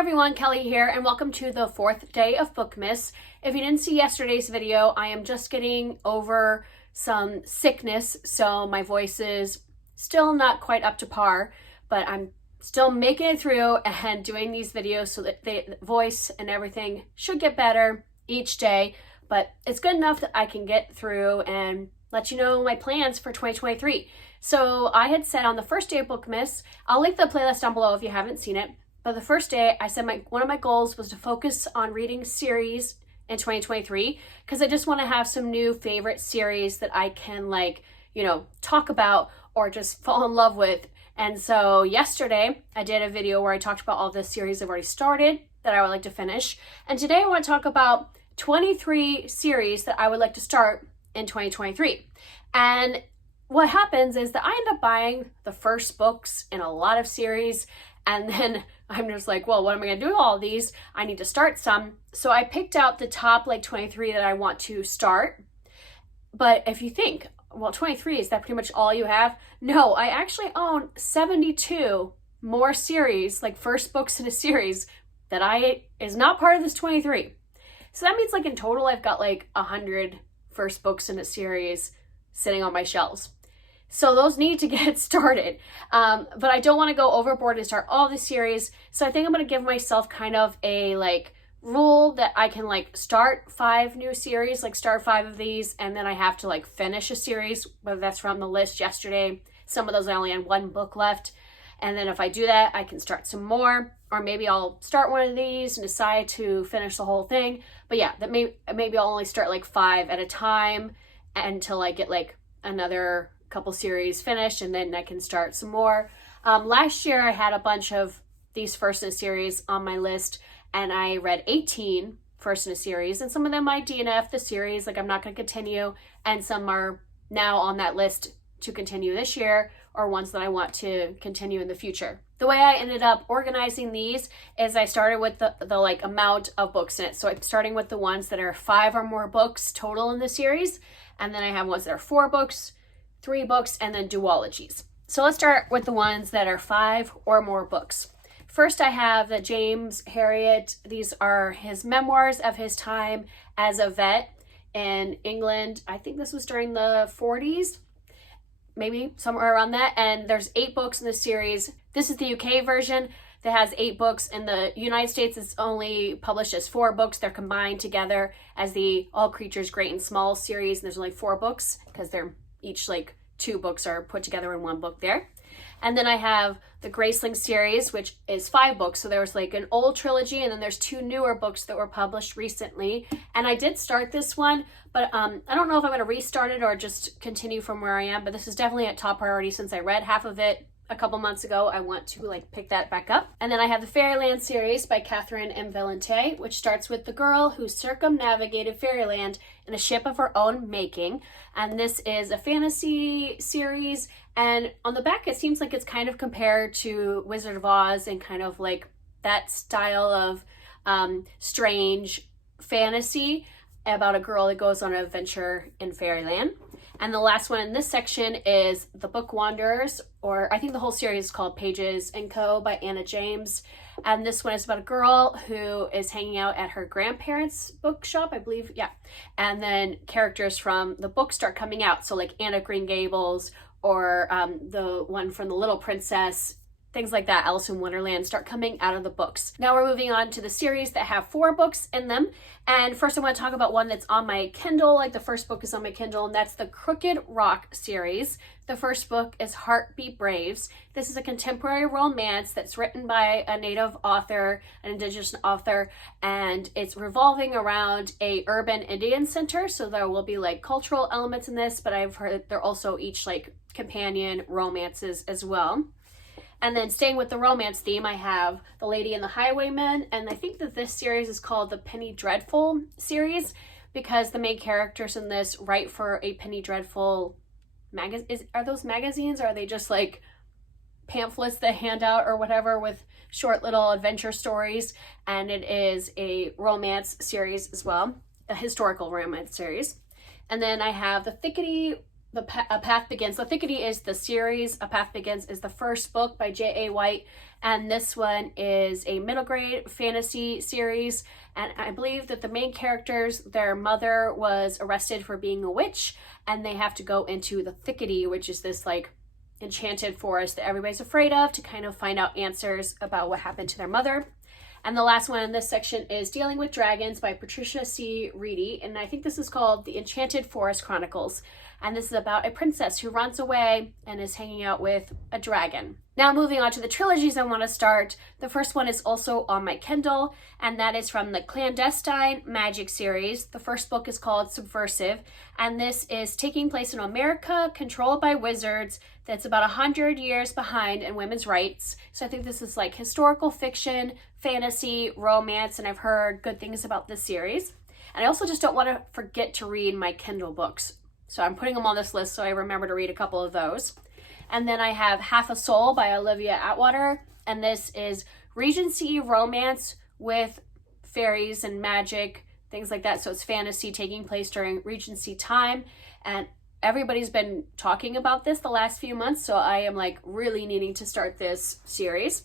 everyone, Kelly here, and welcome to the 4th day of Bookmas. If you didn't see yesterday's video, I am just getting over some sickness, so my voice is still not quite up to par, but I'm still making it through and doing these videos so that the voice and everything should get better each day, but it's good enough that I can get through and let you know my plans for 2023. So I had said on the first day of Bookmas, I'll link the playlist down below if you haven't seen it, but the first day I said one of my goals was to focus on reading series in 2023 because I just want to have some new favorite series that I can talk about or just fall in love with. And so yesterday I did a video where I talked about all the series I've already started that I would like to finish. And today I want to talk about 23 series that I would like to start in 2023. And what happens is that I end up buying the first books in a lot of series, and then I'm just like, well, what am I going to do with all of these? I need to start some. So I picked out the top 23 that I want to start. But if you think, well, 23, is that pretty much all you have? No, I actually own 72 more series, like first books in a series that is not part of this 23. So that means in total, I've got 100 first books in a series sitting on my shelves. So those need to get started. But I don't want to go overboard and start all the series. So I think I'm going to give myself kind of a rule that I can start 5 new series, start 5 of these, and then I have to finish a series, whether that's from the list yesterday. Some of those I only had 1 book left. And then if I do that, I can start some more, or maybe I'll start one of these and decide to finish the whole thing. But yeah, that maybe I'll only start 5 at a time until I get another couple series finished, and then I can start some more. Last year I had a bunch of these first in a series on my list, and I read 18 first in a series, and some of them I DNF the series, I'm not going to continue, and some are now on that list to continue this year, or ones that I want to continue in the future. The way I ended up organizing these is I started with the amount of books in it. So I'm starting with the ones that are 5 or more books total in the series, and then I have ones that are 4 books, 3 books, and then duologies. So let's start with the ones that are 5 or more books. First, I have the James Herriot. These are his memoirs of his time as a vet in England. I think this was during the 40s, maybe somewhere around that. And there's 8 books in the series. This is the UK version that has 8 books. In the United States, it's only published as 4 books. They're combined together as the All Creatures Great and Small series. And there's only 4 books because they're each 2 books are put together in 1 book there. And then I have the Graceling series, which is 5 books. So there was an old trilogy, and then there's 2 newer books that were published recently. And I did start this one, but I don't know if I'm going to restart it or just continue from where I am, but this is definitely at top priority since I read half of it a couple months ago. I want to pick that back up. And then I have the Fairyland series by Catherine M. Valente, which starts with the girl who circumnavigated Fairyland in a ship of her own making. And this is a fantasy series. And on the back, it seems like it's kind of compared to Wizard of Oz and kind of that style of strange fantasy about a girl that goes on an adventure in Fairyland. And the last one in this section is The Book Wanderers, or I think the whole series is called Pages & Co. by Anna James. And this one is about a girl who is hanging out at her grandparents' bookshop, I believe, yeah. And then characters from the book start coming out. So Anne of Green Gables, or the one from The Little Princess, things like that, Alice in Wonderland, start coming out of the books. Now we're moving on to the series that have 4 books in them. And first I want to talk about one that's on my Kindle, the first book is on my Kindle, and that's the Crooked Rock series. The first book is Heartbeat Braves. This is a contemporary romance that's written by a native author, an indigenous author, and it's revolving around a urban Indian center. So there will be cultural elements in this, but I've heard they're also each companion romances as well. And then staying with the romance theme, I have The Lady and the Highwayman, and I think that this series is called the Penny Dreadful series because the main characters in this write for a Penny Dreadful magazine. Are those magazines, or are they just pamphlets they hand out or whatever with short little adventure stories? And it is a romance series as well, a historical romance series. And then I have The Thickety A Path Begins. The Thickety is the series. A Path Begins is the first book by J.A. White, and this one is a middle grade fantasy series. And I believe that the main characters, their mother was arrested for being a witch, and they have to go into the Thickety, which is this like enchanted forest that everybody's afraid of, to kind of find out answers about what happened to their mother. And the last one in this section is Dealing with Dragons by Patricia C. Reedy, and I think this is called The Enchanted Forest Chronicles. And this is about a princess who runs away and is hanging out with a dragon. Now moving on to the trilogies I want to start. The first one is also on my Kindle, and that is from the Clandestine Magic series. The first book is called Subversive, and this is taking place in America, controlled by wizards, that's about 100 years behind in women's rights. So I think this is like historical fiction, fantasy, romance, and I've heard good things about this series. And I also just don't want to forget to read my Kindle books. So I'm putting them on this list so I remember to read a couple of those. And then I have Half a Soul by Olivia Atwater. And this is Regency romance with fairies and magic, things like that. So it's fantasy taking place during Regency time. And everybody's been talking about this the last few months. So I am like really needing to start this series.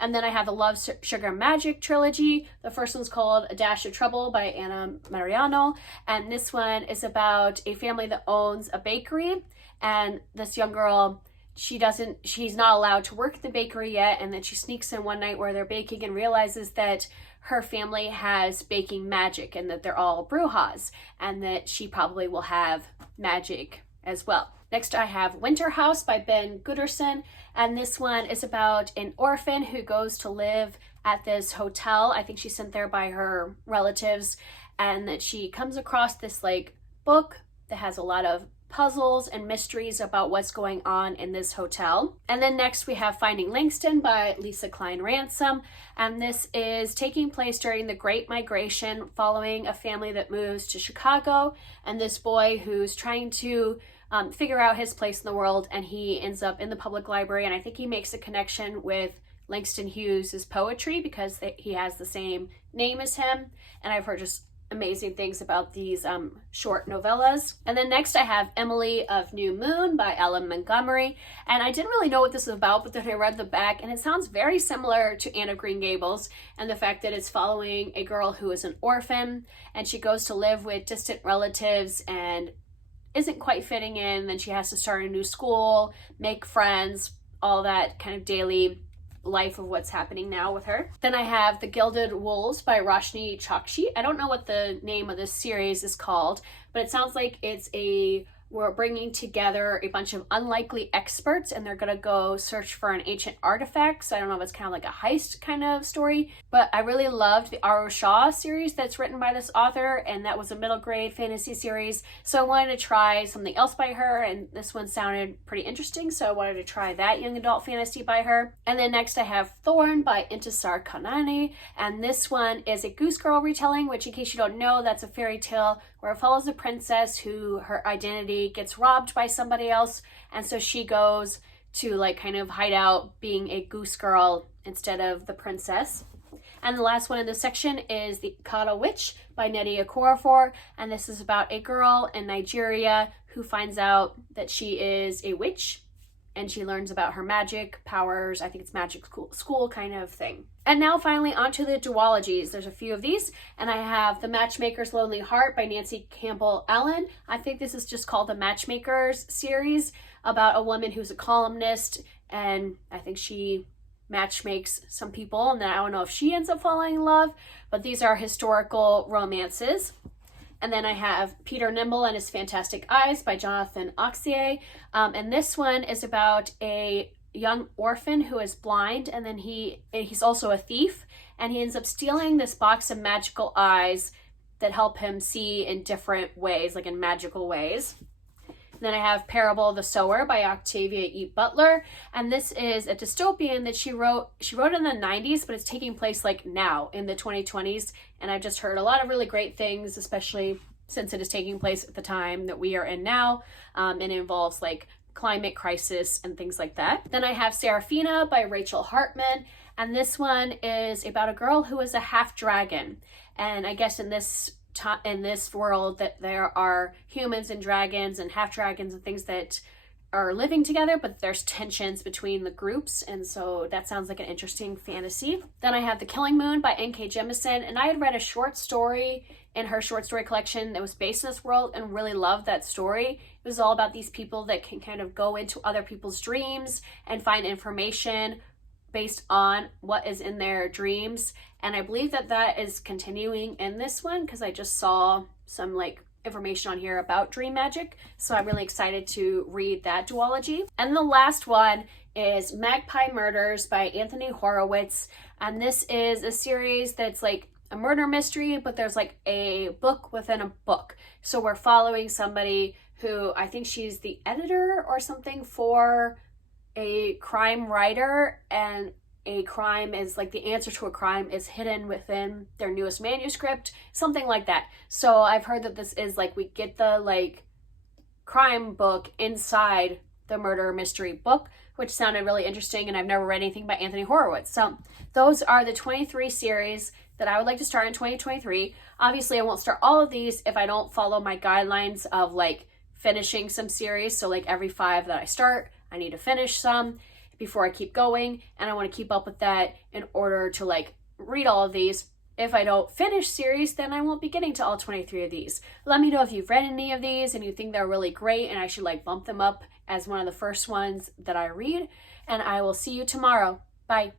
And then I have the Love, Sugar, Magic trilogy. The first one's called A Dash of Trouble by Anna Mariano. And this one is about a family that owns a bakery. And this young girl, she's not allowed to work at the bakery yet. And then she sneaks in one night where they're baking and realizes that her family has baking magic and that they're all brujas and that she probably will have magic as well. Next, I have Winter House by Ben Gooderson, and this one is about an orphan who goes to live at this hotel. I think she's sent there by her relatives, and that she comes across this like book that has a lot of puzzles and mysteries about what's going on in this hotel. And then next we have Finding Langston by Lisa Klein Ransom, and this is taking place during the Great Migration, following a family that moves to Chicago, and this boy who's trying to figure out his place in the world, and he ends up in the public library, and I think he makes a connection with Langston Hughes' poetry because he has the same name as him, and I've heard just amazing things about these short novellas. And then next I have Emily of New Moon by Ellen Montgomery, and I didn't really know what this is about, but then I read the back and it sounds very similar to Anne of Green Gables, and the fact that it's following a girl who is an orphan and she goes to live with distant relatives and isn't quite fitting in, then she has to start a new school, make friends, all that kind of daily life of what's happening now with her. Then I have The Gilded Wolves by Roshni Chokshi. I don't know what the name of this series is called, but it sounds like we're bringing together a bunch of unlikely experts and they're gonna go search for an ancient artifact. So I don't know if it's kind of like a heist kind of story, but I really loved the Aro Shah series that's written by this author, and that was a middle grade fantasy series. So I wanted to try something else by her, and this one sounded pretty interesting, so I wanted to try that young adult fantasy by her. And then next I have Thorn by Intisar Kanani, and this one is a Goose Girl retelling, which in case you don't know, that's a fairy tale where it follows a princess who her identity gets robbed by somebody else, and so she goes to like kind of hide out being a goose girl instead of the princess. And the last one in this section is The Kata Witch by Nnedi Okorafor, and this is about a girl in Nigeria who finds out that she is a witch, and she learns about her magic powers. I think it's magic school kind of thing. And now finally onto the duologies. There's a few of these, and I have The Matchmaker's Lonely Heart by Nancy Campbell Allen. I think this is just called the Matchmakers series, about a woman who's a columnist, and I think she matchmakes some people, and then I don't know if she ends up falling in love, but these are historical romances. And then I have Peter Nimble and His Fantastic Eyes by Jonathan Auxier. And this one is about a young orphan who is blind, and then he's also a thief, and he ends up stealing this box of magical eyes that help him see in different ways, like in magical ways. And then I have Parable of the Sower by Octavia E. Butler, and this is a dystopian that she wrote in the 90s, but it's taking place like now in the 2020s, and I've just heard a lot of really great things, especially since it is taking place at the time that we are in now, and it involves like climate crisis and things like that. Then I have Seraphina by Rachel Hartman, and this one is about a girl who is a half dragon, and I guess in this in this world that there are humans and dragons and half dragons and things that are living together, but there's tensions between the groups, and so that sounds like an interesting fantasy. Then I have The Killing Moon by N.K. Jemisin, and I had read a short story in her short story collection that was based in this world and really loved that story. It was all about these people that can kind of go into other people's dreams and find information based on what is in their dreams, and I believe that that is continuing in this one because I just saw some like information on here about dream magic, so I'm really excited to read that duology. And the last one is Magpie Murders by Anthony Horowitz, and this is a series that's like a murder mystery, but there's like a book within a book. So we're following somebody who, I think she's the editor or something for a crime writer, and a crime is like the answer to a crime is hidden within their newest manuscript, something like that. So I've heard that this is like we get the like crime book inside the murder mystery book, which sounded really interesting, and I've never read anything by Anthony Horowitz. So those are the 23 series that I would like to start in 2023. Obviously I won't start all of these if I don't follow my guidelines of like finishing some series. So like every 5 that I start, I need to finish some before I keep going, and I want to keep up with that in order to like read all of these. If I don't finish series, then I won't be getting to all 23 of these. Let me know if you've read any of these and you think they're really great and I should like bump them up as one of the first ones that I read, and I will see you tomorrow. Bye.